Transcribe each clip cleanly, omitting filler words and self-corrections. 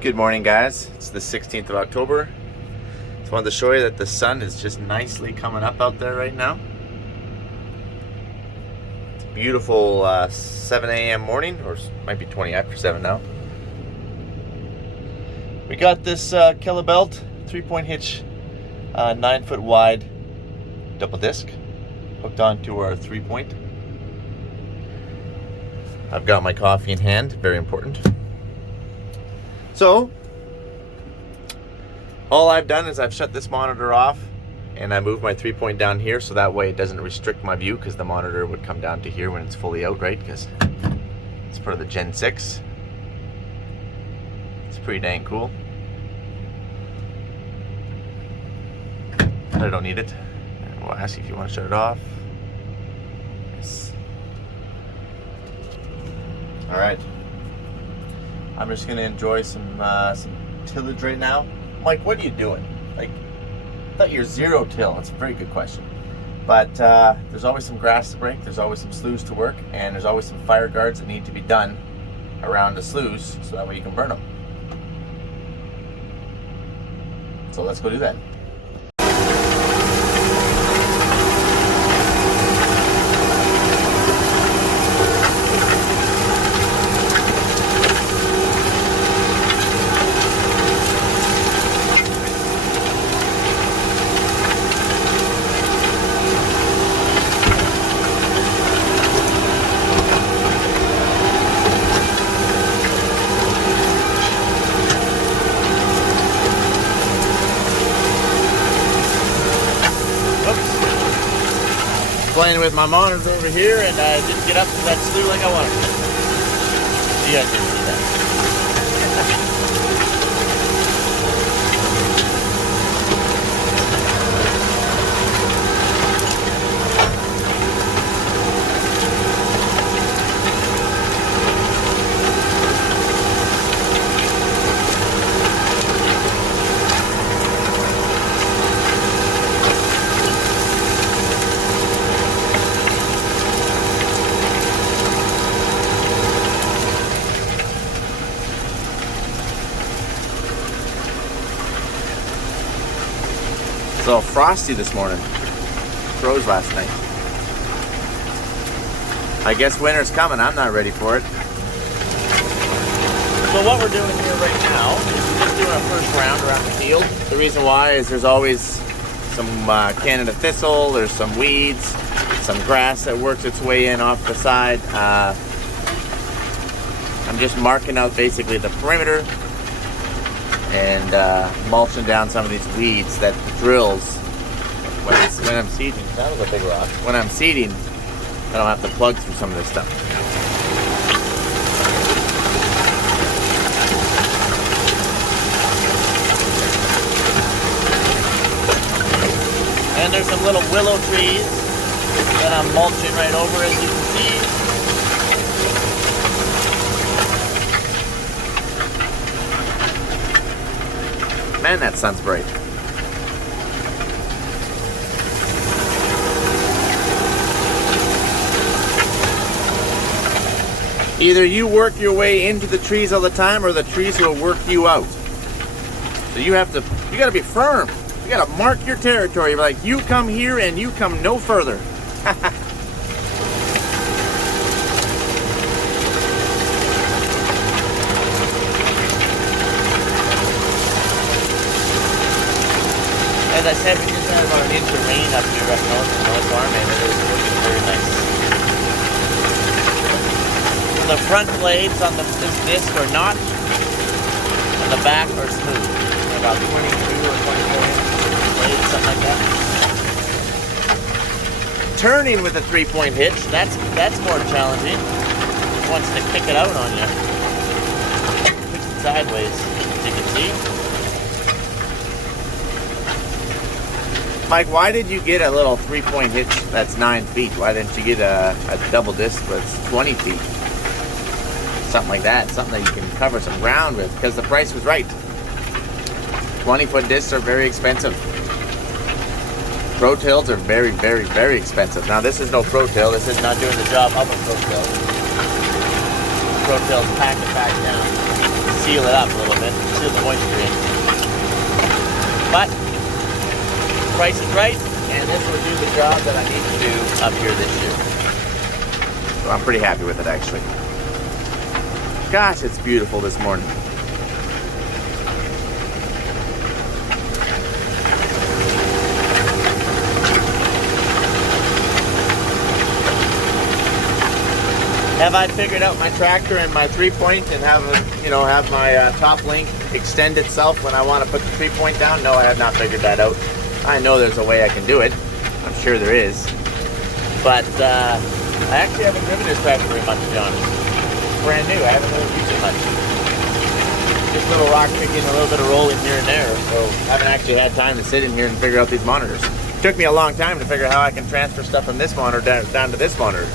Good morning, guys. It's the 16th of October. Just wanted to show you that the sun is just nicely coming up out there right now. It's a beautiful 7 a.m. morning, or might be 20 after 7 now. We got this Belt 3-point hitch, 9-foot wide double disc hooked onto our 3-point. I've got my coffee in hand, very important. So, all I've done is I've shut this monitor off and I moved my 3-point down here so that way it doesn't restrict my view, because the monitor would come down to here when it's fully out, right? Because it's part of the Gen 6. It's pretty dang cool. But I don't need it. And we'll ask you if you want to shut it off. Yes. Alright. I'm just gonna enjoy some tillage right now. Mike, what are you doing? Like, I thought you're zero till. That's a very good question. But there's always some grass to break. There's always some sloughs to work, and there's always some fire guards that need to be done around the sloughs so that way you can burn them. So let's go do that. Playing with my monitor over here, and I didn't get up to that slough like I wanted to. You guys didn't see that. It's a little frosty this morning. Froze last night. I guess winter's coming. I'm not ready for it. So what we're doing here right now is we're just doing a first round around the field. The reason why is there's always some Canada thistle, there's some weeds, some grass that works its way in off the side. I'm just marking out basically the perimeter and mulching down some of these weeds that the drills, when I'm seeding, that was a big rock. When I'm seeding, I don't have to plug through some of this stuff. And there's some little willow trees that I'm mulching right over, as you can see. Man, that sun's bright. Either you work your way into the trees all the time, or the trees will work you out. So you gotta be firm. You gotta mark your territory. Like, you come here and you come no further. As I said, we just had about an inch of rain up here up north farm, and it was looking very nice. The front blades on this disc are not, and the back are smooth. They're about 22 or 24 inch blades, something like that. Turning with a 3-point hitch, that's more challenging. It wants to kick it out on you. Kicks it sideways, as you can see. Mike, why did you get a little 3-point hitch that's 9 feet? Why didn't you get a double disc that's 20 feet? Something like that. Something that you can cover some ground with, because the price was right. 20-foot discs are very expensive. Pro tails are very, very, very expensive. Now, this is no pro tail. This is not doing the job of a pro tail. Pro tails pack it back down. seal it up a little bit, seal the moisture in. But price is right, and this will do the job that I need to do up here this year. So I'm pretty happy with it, actually. Gosh, it's beautiful this morning. Have I figured out my tractor and my 3-point and have my top link extend itself when I want to put the 3-point down? No, I have not figured that out. I know there's a way I can do it. I'm sure there is. But I actually haven't driven this tractor very much, to be honest. It's brand new. I haven't really used it much. Just a little rock picking, a little bit of rolling here and there. So I haven't actually had time to sit in here and figure out these monitors. It took me a long time to figure out how I can transfer stuff from this monitor down to this monitor.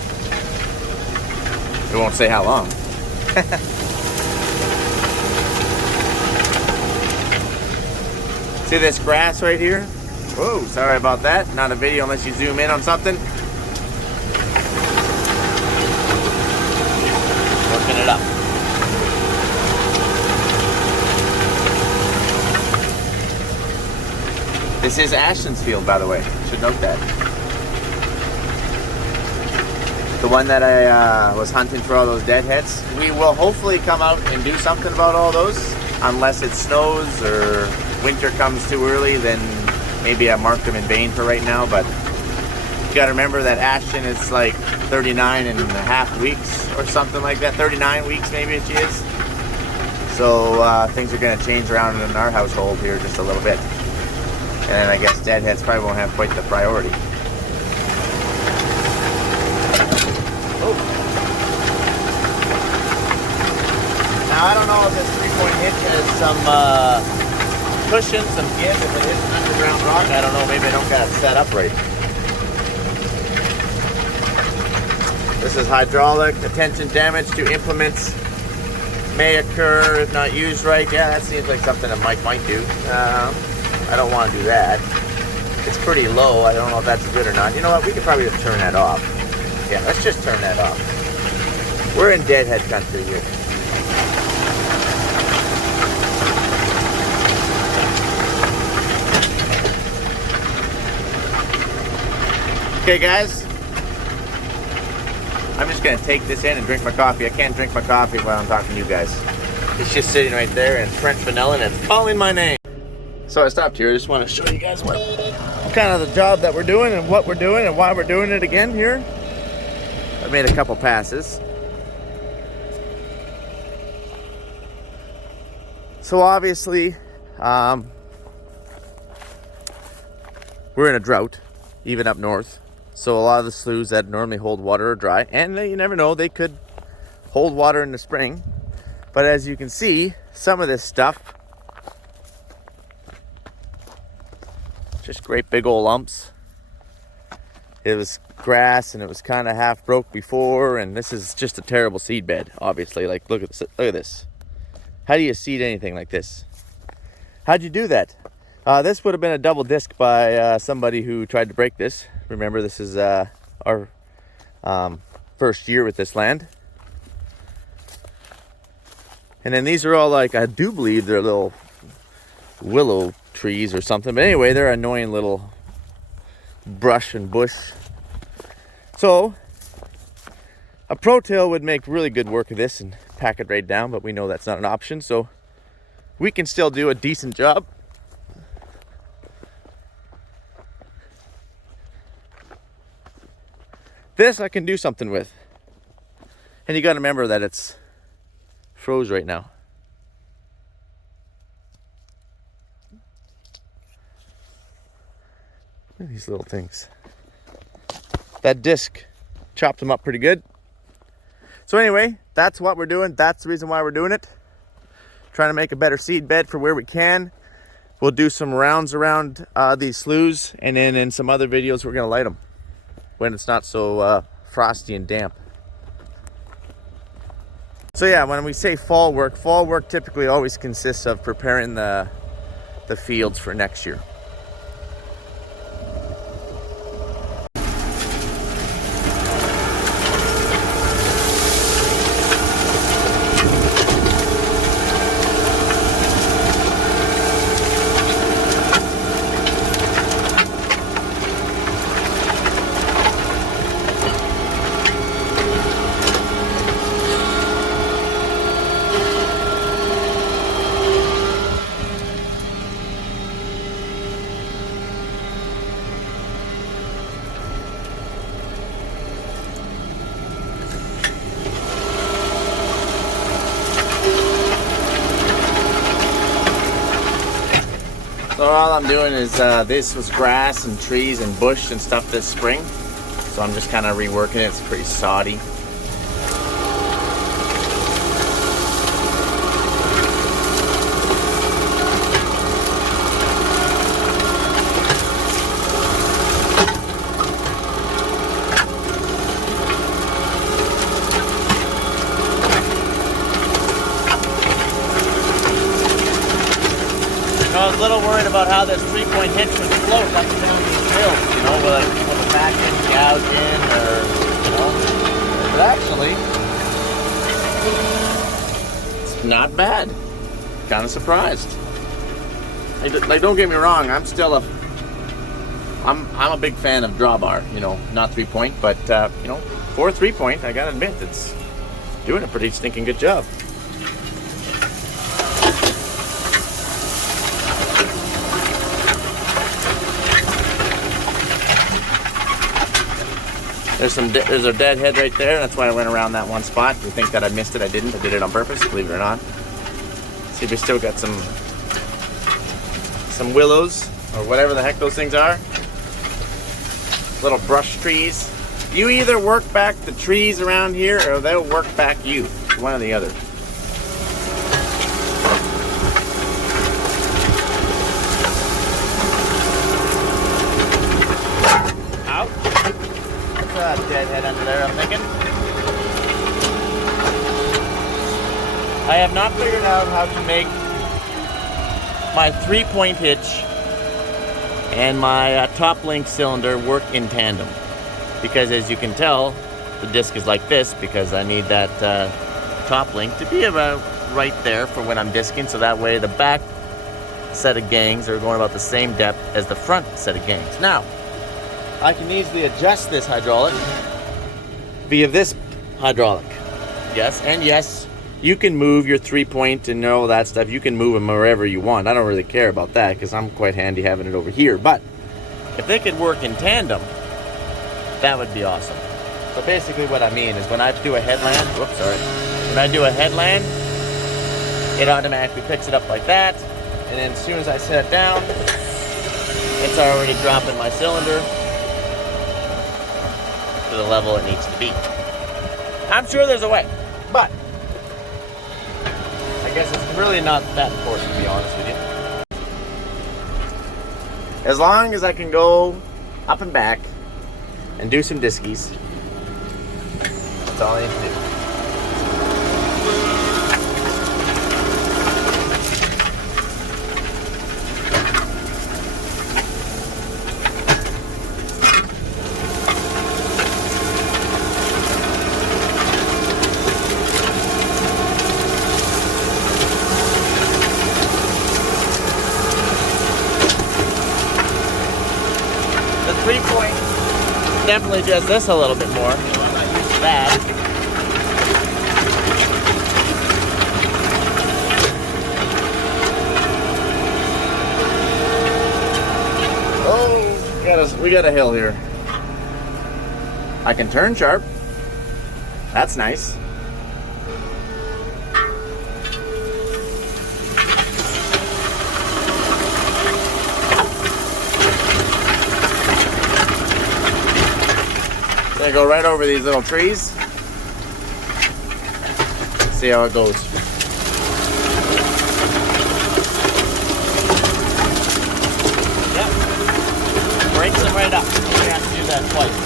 It won't say how long. See this grass right here? Whoa, sorry about that. Not a video unless you zoom in on something. Working it up. This is Ashtyn's field, by the way. Should note that. The one that I was hunting for all those deadheads. We will hopefully come out and do something about all those, unless it snows or winter comes too early. Then maybe I marked them in vain for right now. But you got to remember that Ashtyn is like 39 and a half weeks or something like that. 39 weeks maybe she is. So things are going to change around in our household here just a little bit. And then I guess deadheads probably won't have quite the priority. Now I don't know if this 3-point hitch has some cushion, some give. If it is an underground rock, I don't know. Maybe I don't got it set up right. This is hydraulic. Attention, damage to implements may occur if not used right. Yeah, that seems like something that Mike might do. I don't want to do that. It's pretty low. I don't know if that's good or not. You know what? We could probably just turn that off. Yeah, let's just turn that off. We're in deadhead country here. Okay, guys. I'm just going to take this in and drink my coffee. I can't drink my coffee while I'm talking to you guys. It's just sitting right there in French vanilla and it's calling my name. So I stopped here. I just want to show you guys what kind of the job that we're doing and what we're doing and why we're doing it again here. I've made a couple passes. So obviously, we're in a drought, even up north. So a lot of the sloughs that normally hold water are dry, and you never know, they could hold water in the spring. But as you can see, some of this stuff, just great big old lumps. It was grass and it was kind of half broke before, and this is just a terrible seed bed, obviously. Like, look at this, look at this. How do you seed anything like this? How'd you do that? This would have been a double disc by somebody who tried to break this. Remember, this is our first year with this land. And then these are all like, I do believe they're little willow trees or something. But anyway, they're annoying little brush and bush. So a pro-tail would make really good work of this and pack it right down, but we know that's not an option. So we can still do a decent job. This I can do something with. And you got to remember that it's froze right now. Look at these little things. That disc chopped them up pretty good. So anyway, that's what we're doing. That's the reason why we're doing it. Trying to make a better seed bed for where we can. We'll do some rounds around these sloughs, and then in some other videos we're going to light them when it's not so frosty and damp. So yeah, when we say fall work typically always consists of preparing the fields for next year. So all I'm doing is, this was grass and trees and bush and stuff this spring. So I'm just kind of reworking it. It's pretty soddy. I was a little worried about how this 3-point hitch would float up and down these hills, you know, with a back end gouge in, or, you know. But actually, it's not bad. Kind of surprised. Like, don't get me wrong, I'm a big fan of drawbar, you know, not 3-point, but, you know, for 3-point, I gotta admit, it's doing a pretty stinking good job. There's a dead head right there. That's why I went around that one spot. You think that I missed it? I didn't. I did it on purpose, believe it or not. See, we still got some willows or whatever the heck those things are. Little brush trees. You either work back the trees around here or they'll work back you. One or the other. Deadhead under there, I'm thinking. I have not figured out how to make my 3-point hitch and my top link cylinder work in tandem, because as you can tell, the disc is like this because I need that top link to be about right there for when I'm disking, so that way the back set of gangs are going about the same depth as the front set of gangs. Now, I can easily adjust this hydraulic via this hydraulic. Yes, and yes, you can move your 3-point and all that stuff. You can move them wherever you want. I don't really care about that because I'm quite handy having it over here. But if they could work in tandem, that would be awesome. So basically what I mean is when I do a headland, whoops, sorry. When I do a headland, it automatically picks it up like that. And then as soon as I set it down, it's already dropping my cylinder to the level it needs to be. I'm sure there's a way, but I guess it's really not that important, to be honest with you. As long as I can go up and back and do some diskies, that's all I need to do. The 3-point definitely does this a little bit more. I'm not used to that. Oh, we got a hill here. I can turn sharp. That's nice. I go right over these little trees. See how it goes. Yep. Breaks them right up. You have to do that twice.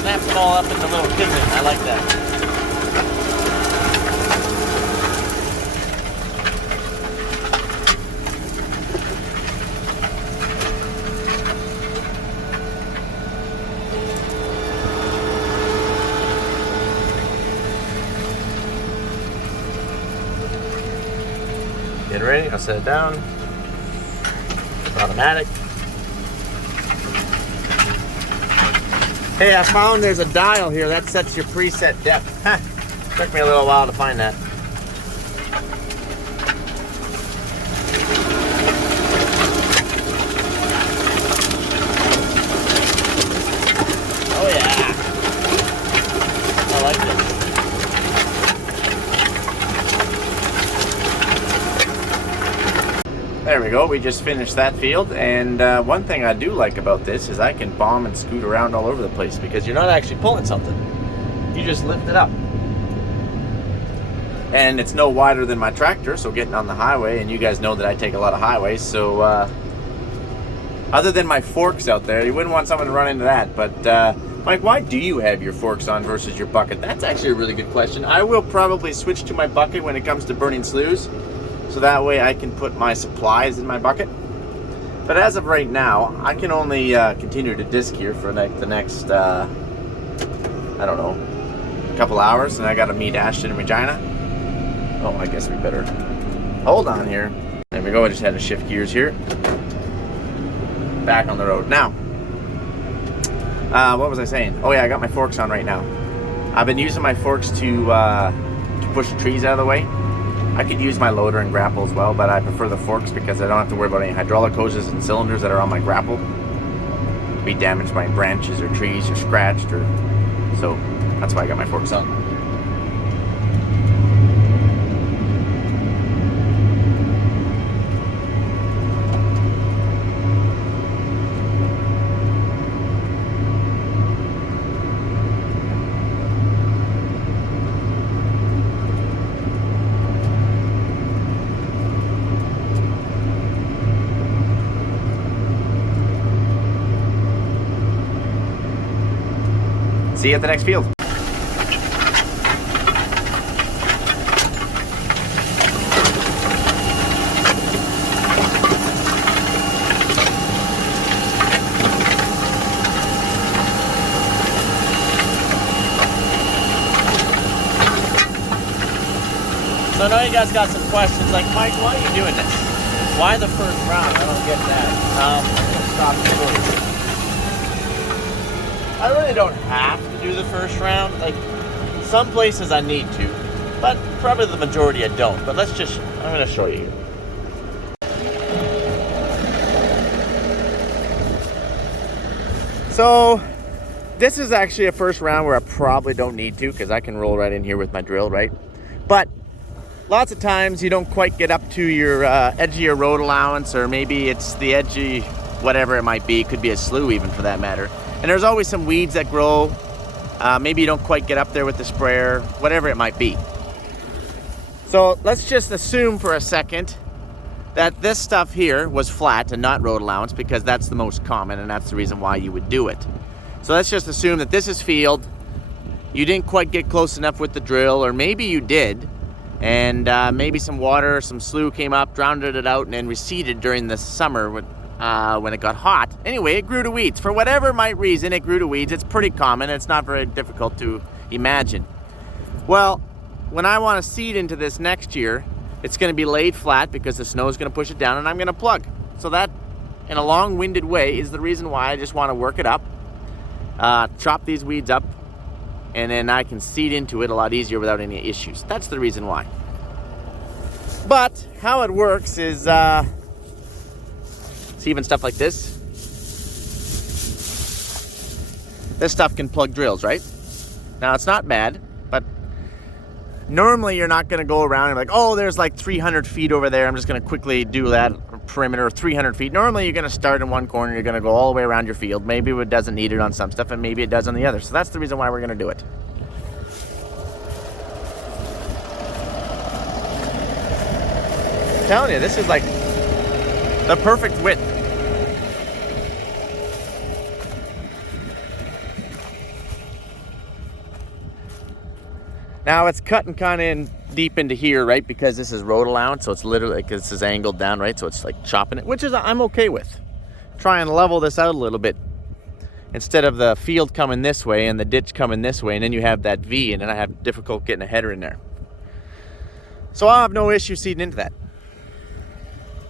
Snaps them all up into little kisses. I like that. Get ready, I'll set it down. It's automatic. Hey, I found there's a dial here that sets your preset depth. Took me a little while to find that. Oh yeah. I like this. There we go, we just finished that field, and one thing I do like about this is I can bomb and scoot around all over the place because you're not actually pulling something. You just lift it up. And it's no wider than my tractor, so getting on the highway, and you guys know that I take a lot of highways, so other than my forks out there, you wouldn't want someone to run into that. But Mike, why do you have your forks on versus your bucket? That's actually a really good question. I will probably switch to my bucket when it comes to burning sloughs, so that way I can put my supplies in my bucket. But as of right now, I can only continue to disc here for the next, I don't know, couple hours, and I gotta meet Ashtyn and Regina. Oh, I guess we better hold on here. There we go, I just had to shift gears here. Back on the road. Now, what was I saying? Oh yeah, I got my forks on right now. I've been using my forks to push the trees out of the way. I could use my loader and grapple as well, but I prefer the forks because I don't have to worry about any hydraulic hoses and cylinders that are on my grapple be damaged by branches or trees or scratched, or so that's why I got my forks on. See you at the next field. So I know you guys got some questions like, Mike, why are you doing this? Why the first round? I don't get that. I'm gonna stop the story. I really don't have to do the first round. Like, some places I need to, but probably the majority I don't. But I'm going to show you. So, this is actually a first round where I probably don't need to because I can roll right in here with my drill, right? But lots of times you don't quite get up to your edge of your road allowance, or maybe it's the edgy, whatever it might be. It could be a slough even for that matter. And there's always some weeds that grow. Maybe you don't quite get up there with the sprayer, whatever it might be. So let's just assume for a second that this stuff here was flat and not road allowance, because that's the most common and that's the reason why you would do it. So let's just assume that this is field. You didn't quite get close enough with the drill, or maybe you did, and maybe some water, some slough came up, drowned it out, and then receded during the summer when it got hot. Anyway, it grew to weeds. For whatever reason, it grew to weeds. It's pretty common. It's not very difficult to imagine. Well, when I want to seed into this next year, it's going to be laid flat because the snow is going to push it down, and I'm going to plug. So that, in a long-winded way, is the reason why I just want to work it up, chop these weeds up, and then I can seed into it a lot easier without any issues. That's the reason why. But how it works is, see, even stuff like this. This stuff can plug drills, right? Now, it's not bad, but normally you're not going to go around and like, oh, there's like 300 feet over there. I'm just going to quickly do that perimeter, 300 feet. Normally you're going to start in one corner. You're going to go all the way around your field. Maybe it doesn't need it on some stuff, and maybe it does on the other. So that's the reason why we're going to do it. I'm telling you, this is like the perfect width. Now it's cutting kind of in deep into here, right? Because this is road allowance, so it's literally like this is angled down, right? So it's like chopping it, which is I'm okay with. Try and level this out a little bit. Instead of the field coming this way and the ditch coming this way, and then you have that V, and then I have difficult getting a header in there. So I'll have no issue seeding into that.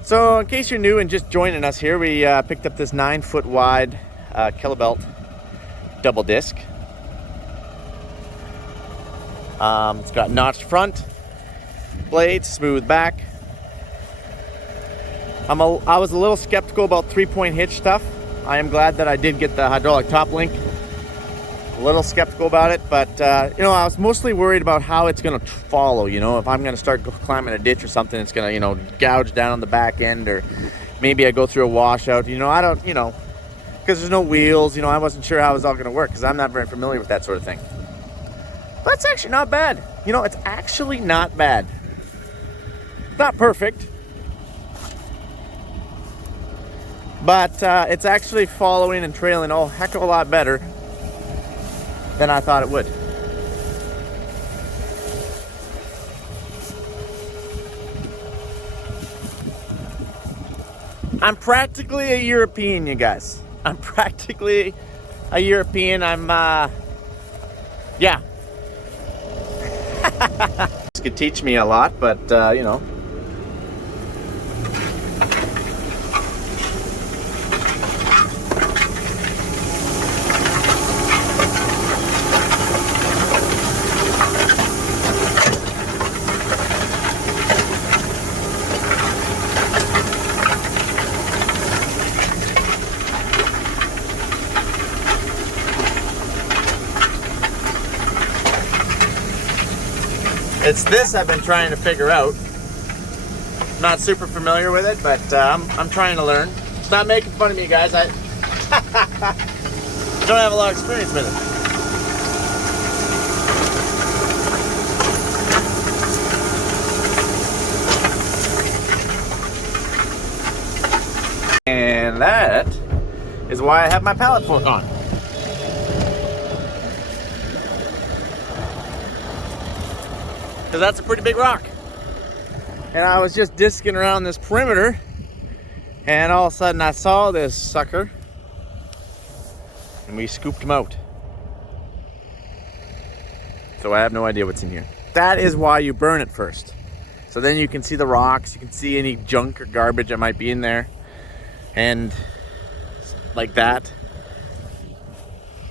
So in case you're new and just joining us here, we picked up this 9-foot wide Kelebelt double disc. It's got notched front blades, smooth back. I was a little skeptical about 3-point hitch stuff. I am glad that I did get the hydraulic top link. a little skeptical about it, but you know, I was mostly worried about how it's gonna follow. You know, if I'm gonna start climbing a ditch or something, it's gonna, you know, gouge down on the back end, or maybe I go through a washout. You know, I don't, you know, because there's no wheels. You know, I wasn't sure how it was all gonna work because I'm not very familiar with that sort of thing. But it's actually not bad. You know, it's actually not bad. Not perfect, but it's actually following and trailing a heck of a lot better than I thought it would. I'm practically a European, you guys. I'm practically a European. I'm, yeah. This could teach me a lot, but, you know. It's this I've been trying to figure out. Not super familiar with it, but I'm trying to learn. Stop making fun of me, guys. I don't have a lot of experience with it. And that is why I have my pallet fork on. Because that's a pretty big rock. And I was just disking around this perimeter, and all of a sudden I saw this sucker, and we scooped him out. So I have no idea what's in here. That is why you burn it first. So then you can see the rocks, you can see any junk or garbage that might be in there, and like that.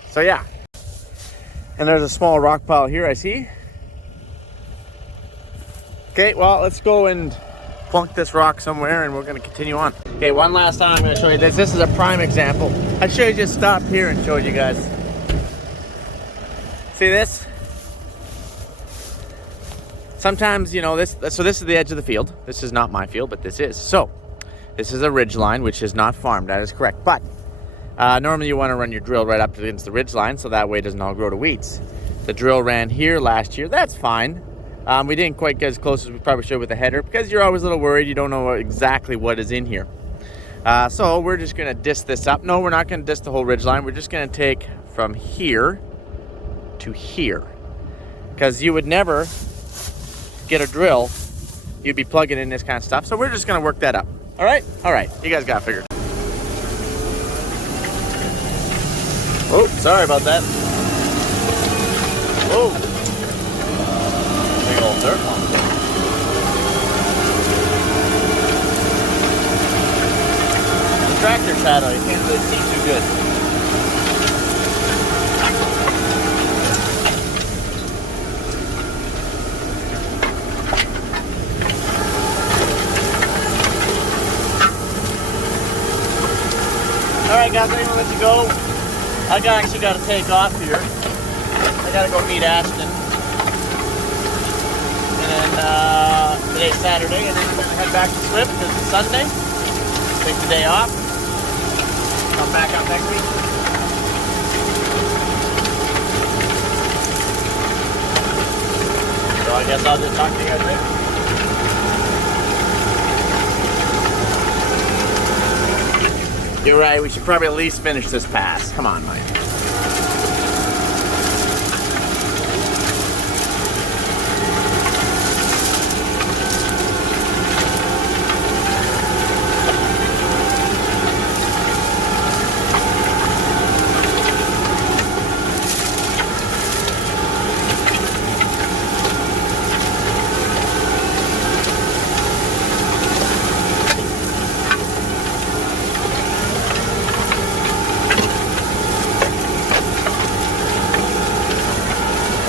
So yeah. And there's a small rock pile here, I see. Okay, well, let's go and plunk this rock somewhere, and we're going to continue on. Okay, one last time I'm going to show you this. This is a prime example. I should have just stopped here and showed you guys. See this? Sometimes, you know, so this is the edge of the field. This is not my field, but this is. So, this is a ridge line, which is not farmed. That is correct. But normally you want to run your drill right up against the ridge line, so that way it doesn't all grow to weeds. The drill ran here last year. That's fine. We didn't quite get as close as we probably should with the header because you're always a little worried. You don't know exactly what is in here. So we're just going to disc this up. No, we're not going to disc the whole ridge line. We're just going to take from here to here. Because you would never get a drill. You'd be plugging in this kind of stuff. So we're just going to work that up. All right? All right. You guys got it figured. Oh, sorry about that. Whoa. Big old dirt one. The tractor shadow, you can't really see too good. Alright guys, I'm gonna let you go. I actually got to take off here. I gotta go meet Ashtyn. And then today's Saturday, and then I'm going to head back to Swift because it's Sunday. Take the day off. Come back out next week. So I guess I'll just talk to you guys later. You're right, we should probably at least finish this pass. Come on, Mike.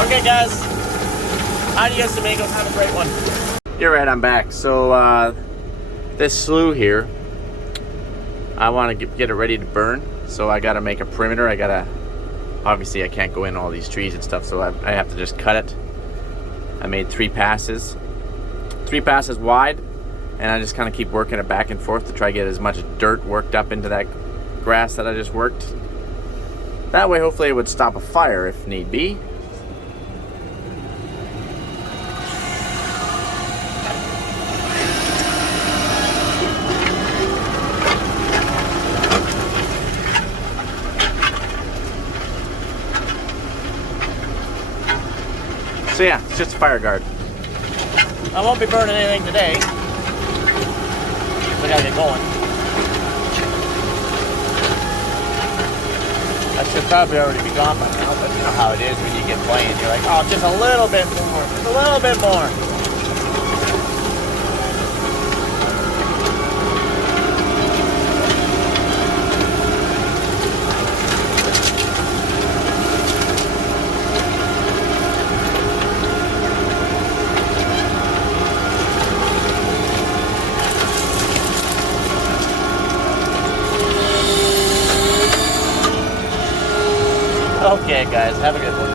Okay guys, adios amigos, have a great one. You're right, I'm back. So this slough here, I want to get it ready to burn. So I got to make a perimeter. I got to obviously I can't go in all these trees and stuff, so I have to just cut it. I made 3 passes wide, and I just kind of keep working it back and forth to try to get as much dirt worked up into that grass that I just worked. That way hopefully it would stop a fire if need be. So yeah, it's just a fire guard. I won't be burning anything today. We gotta get going. I should probably already be gone by now, but you know how it is when you get playing. You're like, oh, just a little bit more, just a little bit more. Okay, guys, have a good one.